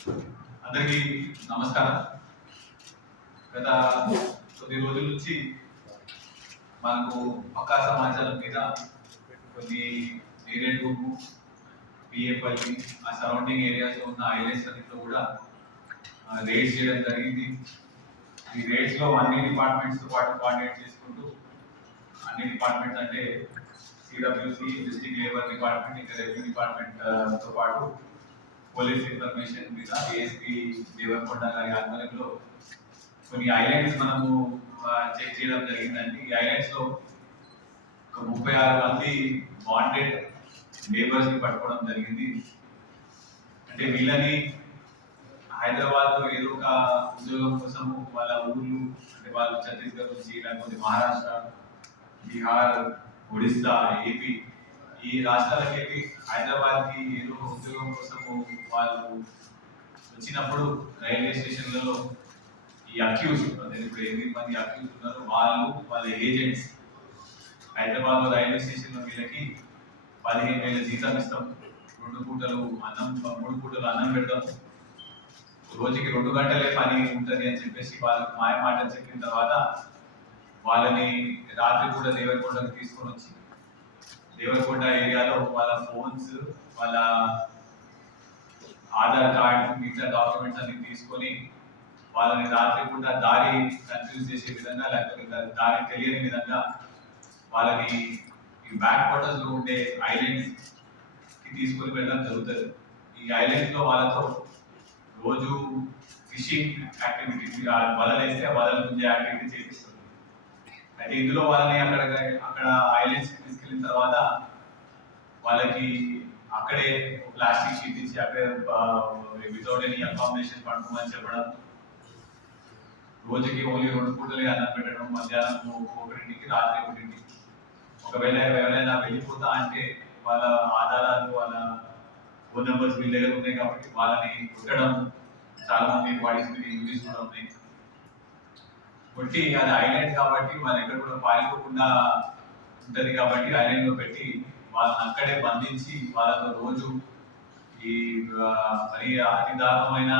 అందరికీ నమస్కారం. గత కొద్ది రోజుల నుంచి మనకు పక్కా సమాచారం మీద కొన్ని నేరేడుగు పిఏపల్లి ఆ సరౌండింగ్ ఏరియాస్ ఉన్న ఐలెట్స్ అన్నింటిలో కూడా రేట్స్ చేయడం జరిగింది. ఈ రేట్స్లో అన్ని డిపార్ట్మెంట్స్తో పాటు కోఆర్డినేట్ చేసుకుంటూ అన్ని డిపార్ట్మెంట్స్ అంటే సిడబ్ల్యూసి డిస్ట్రిక్ట్ లేబర్ డిపార్ట్మెంట్ ఇంకా రెవెన్యూ డిపార్ట్మెంట్తో పాటు పోలీస్ ఇన్ఫర్మేషన్ మీద ఏఎస్పీ దేవరకొండ గారి ఆధ్వర్యంలో కొన్ని ఐలాండ్స్ మనము చెక్ చేయడం జరిగిందండి. ఈ ఐలాండ్స్లో ఒక ముప్పై ఆరు మంది బాండెడ్ లేబర్స్ని పట్టుకోవడం జరిగింది. అంటే వీళ్ళని హైదరాబాద్లో ఏదో ఒక ఉద్యోగం కోసం వాళ్ళ ఊర్లు అంటే వాళ్ళు ఛత్తీస్గఢ్ నుంచి లేకపోతే మహారాష్ట్ర బీహార్ ఒడిస్సా ఏపీ ఈ రాష్ట్రాలకి హైదరాబాద్కి ఏదో ఉద్యోగం కోసము వాళ్ళు వచ్చినప్పుడు రైల్వే స్టేషన్లలో ఈ అక్యూజ్ ఇప్పుడు ఎనిమిది మంది అక్యూజ్ ఉన్నారు వాళ్ళు వాళ్ళ ఏజెంట్స్. హైదరాబాద్లో రైల్వే స్టేషన్ వీళ్ళకి పదిహేను వేల జీతం ఇస్తాం. రెండు పూటలు అన్నం మూడు పూటలు అన్నం పెడతాం. రోజుకి రెండు గంటలే పని ఉంటుంది అని చెప్పేసి వాళ్ళకి మాయ మాటలు చెప్పిన తర్వాత వాళ్ళని రాత్రి కూడా దేవరకొండకు తీసుకొని వచ్చి దేవరకొండ ఏరియాలో వాళ్ళ ఫోన్స్ వాళ్ళ ఆధార్ కార్డ్ మిగతా డాక్యుమెంట్స్ అన్ని తీసుకొని వాళ్ళని రాత్రి పూట దారి కన్ఫ్యూజ్ చేసే విధంగా లేకపోతే దారి తెలియని విధంగా వాళ్ళని ఈ బ్యాక్ వాటర్స్లో ఉండే ఐలాండ్స్కి తీసుకొని వెళ్ళడం జరుగుతుంది. ఈ ఐలాండ్స్లో వాళ్ళతో రోజు ఫిషింగ్ యాక్టివిటీ వలలు వేస్తే వలల వలలు ముందే యాక్టివిటీ చేపిస్తారు. అయితే ఇందులో వాళ్ళని అక్కడ అక్కడ ఐలాండ్స్ తీసుకెళ్ళిన తర్వాత వాళ్ళకి అక్కడే ప్లాస్టిక్ షీట్ ఇచ్చి అక్కడే వితౌట్ ఎనీ అకామిడేషన్ పడుకోమని చెప్పడం. రోజుకి ఓన్లీ రెండు పూటలే అన్నం పెట్టడం మధ్యాహ్నం ఒకటింటికి రాత్రి ఒకటింటికి. ఒకవేళ ఎవరైనా వెళ్ళిపోతా అంటే వాళ్ళ ఆధారాలు వాళ్ళ ఫోన్ నెంబర్స్ వీళ్ళ దగ్గర ఉన్నాయి కాబట్టి వాళ్ళని కుట్టడం చాలా మంది బాడీస్ మీద ఇంగ్లీష్ కూడా ఉన్నాయి. కొట్టి అది ఐలాండ్ కాబట్టి వాళ్ళు ఎక్కడ కూడా పారిపోకుండా ఉంటది కాబట్టి ఐలాండ్లో పెట్టి వాళ్ళని అక్కడే బంధించి వాళ్ళతో రోజు ఈ మరి అతి దారుణమైన